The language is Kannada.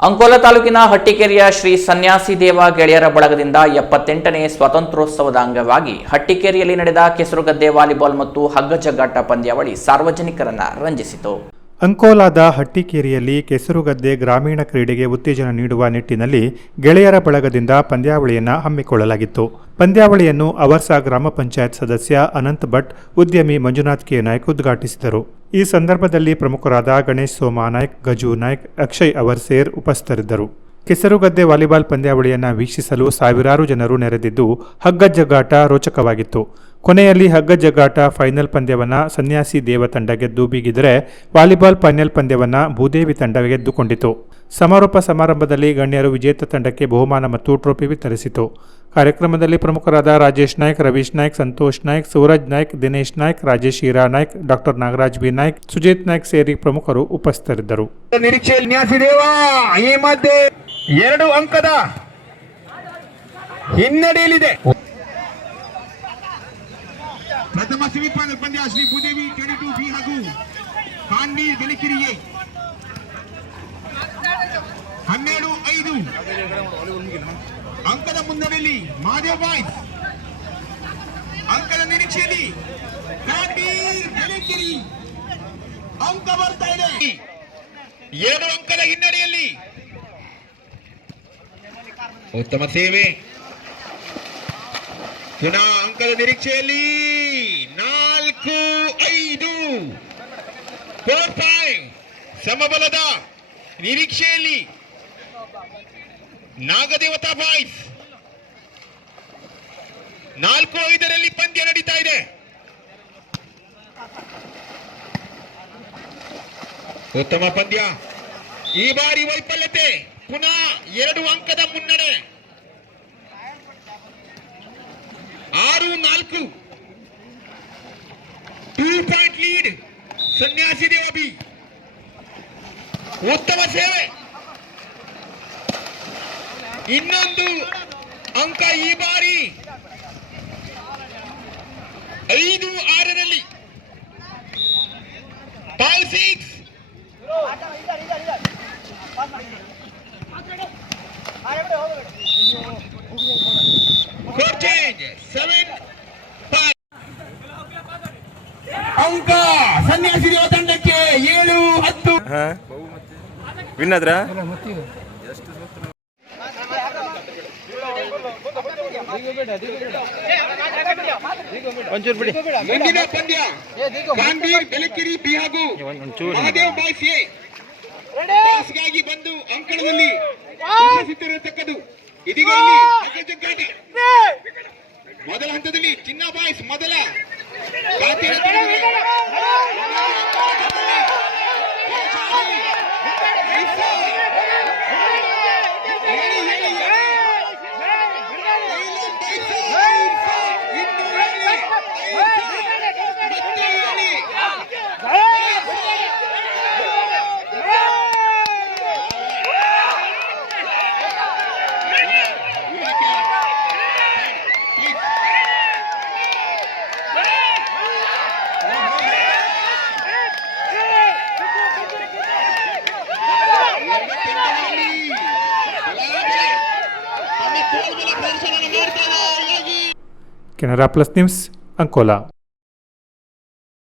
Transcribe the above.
ಅಂಕೋಲ ತಾಲೂಕಿನ ಹಟ್ಟಿಕೆರೆಯ ಶ್ರೀ ಸನ್ಯಾಸಿ ದೇವ ಗೆಳೆಯರ ಬಳಗದಿಂದ ಎಪ್ಪತ್ತೆಂಟನೇ ಸ್ವಾತಂತ್ರ್ಯೋತ್ಸವದ ಅಂಗವಾಗಿ ಹಟ್ಟಿಕೆರೆಯಲ್ಲಿ ನಡೆದ ಕೆಸರುಗದ್ದೆ ವಾಲಿಬಾಲ್ ಮತ್ತು ಹಗ್ಗಜಗ್ಗಾಟ ಪಂದ್ಯಾವಳಿ ಸಾರ್ವಜನಿಕರನ್ನ ರಂಜಿಸಿತು. ಅಂಕೋಲಾದ ಹಟ್ಟಿಕೇರಿಯಲ್ಲಿ ಕೆಸರುಗದ್ದೆ ಗ್ರಾಮೀಣ ಕ್ರೀಡೆಗೆ ಉತ್ತೇಜನ ನೀಡುವ ನಿಟ್ಟಿನಲ್ಲಿ ಗೆಳೆಯರ ಬಳಗದಿಂದ ಪಂದ್ಯಾವಳಿಯನ್ನು ಹಮ್ಮಿಕೊಳ್ಳಲಾಗಿತ್ತು. ಪಂದ್ಯಾವಳಿಯನ್ನು ಅವರ್ಸಾ ಗ್ರಾಮ ಪಂಚಾಯತ್ ಸದಸ್ಯ ಅನಂತ್ ಭಟ್, ಉದ್ಯಮಿ ಮಂಜುನಾಥ್ ಕೆ. ನಾಯ್ಕ್ ಉದ್ಘಾಟಿಸಿದರು. ಈ ಸಂದರ್ಭದಲ್ಲಿ ಪ್ರಮುಖರಾದ ಗಣೇಶ್ ಸೋಮಾ ನಾಯ್ಕ್, ಗಜು ನಾಯ್ಕ್, ಅಕ್ಷಯ್ ಅವರ್ಸೇರ್ ಉಪಸ್ಥಿತರಿದ್ದರು. ಕೆಸರುಗದ್ದೆ ವಾಲಿಬಾಲ್ ಪಂದ್ಯಾವಳಿಯನ್ನು ವೀಕ್ಷಿಸಲು ಸಾವಿರಾರು ಜನರು ನೆರೆದಿದ್ದು ಹಗ್ಗಜಗ್ಗಾಟ ರೋಚಕವಾಗಿತ್ತು. ಕೊನೆಯಲ್ಲಿ ಹಗ್ಗಜಗ್ಗಾಟ ಫೈನಲ್ ಪಂದ್ಯವನ್ನು ಸನ್ಯಾಸಿ ದೇವ ತಂಡ ಗೆದ್ದು ಬೀಗಿದರೆ ವಾಲಿಬಾಲ್ ಫೈನಲ್ ಪಂದ್ಯವನ್ನು ಭೂದೇವಿ ತಂಡ ಗೆದ್ದುಕೊಂಡಿತು. ಸಮಾರೋಪ ಸಮಾರಂಭದಲ್ಲಿ ಗಣ್ಯರು ವಿಜೇತ ತಂಡಕ್ಕೆ ಬಹುಮಾನ ಮತ್ತು ಟ್ರೋಫಿ ವಿತರಿಸಿತು. ಕಾರ್ಯಕ್ರಮದಲ್ಲಿ ಪ್ರಮುಖರಾದ ರಾಜೇಶ್ ನಾಯ್ಕ್, ರವೀಶ್ ನಾಯ್ಕ್, ಸಂತೋಷ್ ನಾಯ್ಕ್, ಸೂರಜ್ ನಾಯ್ಕ್, ದಿನೇಶ್ ನಾಯ್ಕ್, ರಾಜೇಶ್ ಹೀರಾ ನಾಯ್ಕ್, ಡಾಕ್ಟರ್ ನಾಗರಾಜ್ ಬಿ ನಾಯ್ಕ್, ಸುಜಿತ್ ನಾಯ್ಕ್ ಸೇರಿ ಪ್ರಮುಖರು ಉಪಸ್ಥಿತರಿದ್ದರು. ಎರಡು ಅಂಕದ ಹಿನ್ನಡೆಯಲ್ಲಿದೆ. ಪ್ರಥಮ ಸೆಮಿಫೈನಲ್ ಪಂದ್ಯ Shri Bhudevi twenty two B ಹಾಗೂ ಹಾಂಡಿ ಬೆಳಕಿರಿಗೆ ಹನ್ನೆರಡು ಐದು. ಅಂಕದ ಮುನ್ನಡೆಯಲ್ಲಿ ಮಾದೇವ್ ಬಾಯ್ಸ್ ಅಂಕದ ನಿರೀಕ್ಷೆಯಲ್ಲಿ ಕಾಂಡೀರ್ ಅಂಕ ಬರ್ತಾ ಇದೆ. ಎರಡು ಅಂಕದ ಹಿನ್ನಡೆಯಲ್ಲಿ ಉತ್ತಮ ಸೇವೆ. ಪುನಃ ಅಂಕದ ನಿರೀಕ್ಷೆಯಲ್ಲಿ ನಾಲ್ಕು, ಐದು ಫೋರ್ ಫೈವ್ ಸಮಬಲದ ನಿರೀಕ್ಷೆಯಲ್ಲಿ ನಾಗದೇವತಾ ಬಾಯ್ಸ್ ನಾಲ್ಕು, ಐದರಲ್ಲಿ ಪಂದ್ಯ ನಡೀತಾ ಇದೆ. ಉತ್ತಮ ಪಂದ್ಯ. ಈ ಬಾರಿ ವೈಫಲ್ಯತೆ. ಪುನಃ ಎರಡು ಅಂಕದ ಮುನ್ನಡೆ. ಆರು, ನಾಲ್ಕು. ಟೂ ಪಾಯಿಂಟ್ ಲೀಡ್ ಸನ್ಯಾಸಿ ದೇವಾಬಿ. ಉತ್ತಮ ಸೇವೆ. ಇನ್ನೊಂದು ಅಂಕ ಈ ಬಾರಿ. ಐದು, ಆರರಲ್ಲಿ. ಫೈವ್ ಸಿಕ್ಸ್ ಅಂಕ ಸನ್ಯಾಸಿ ತಂಡಕ್ಕೆ ಏಳು ಹತ್ತು ವಿನ್ ಆದ್ರ ಒಂಚೂರು ಬಿಡಿ ಮುಂದಿನ ಪಂದ್ಯ ಗಾಂಧೀರ್ ಬೆಲಕಿರಿ ಬಿ ಹಾಗೂ ಮಹಾದೇವ್ ಬಾಯ್ಸ್ ಎ ಟಾಸ್ಗಾಗಿ ಬಂದು ಅಂಕಣದಲ್ಲಿ ಯಶಸ್ವಿತರತಕ್ಕದ್ದು ಇದೀಗ ಮೊದಲ ಹಂತದಲ್ಲಿ ಚಿನ್ನ ಬಾಯ್ಸ್ ಮೊದಲ. ಖಾತೆಯನ್ನು Canara Plus News, Ancola.